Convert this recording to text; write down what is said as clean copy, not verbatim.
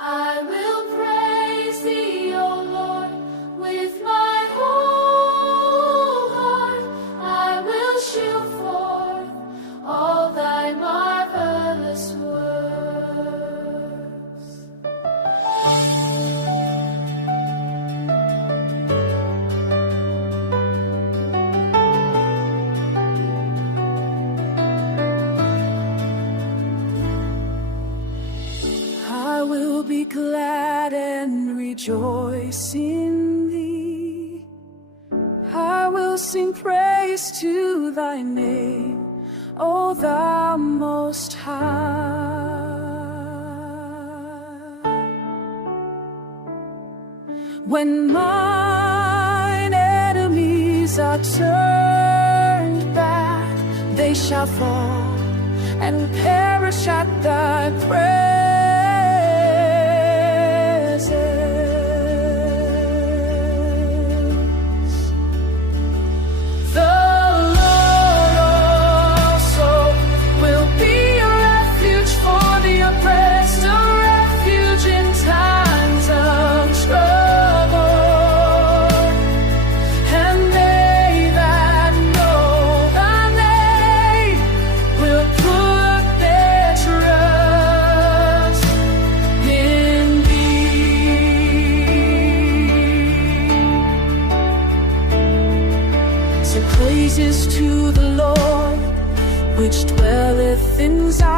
I will praise thee, O Lord, with my whole heart. I will shew forth all thy marvelous works. I will be glad and rejoice in thee. I will sing praise to thy name, O thou most high. When mine enemies are turned back, they shall fall and perish at thy presence. Praises to the Lord, which dwelleth in Zion.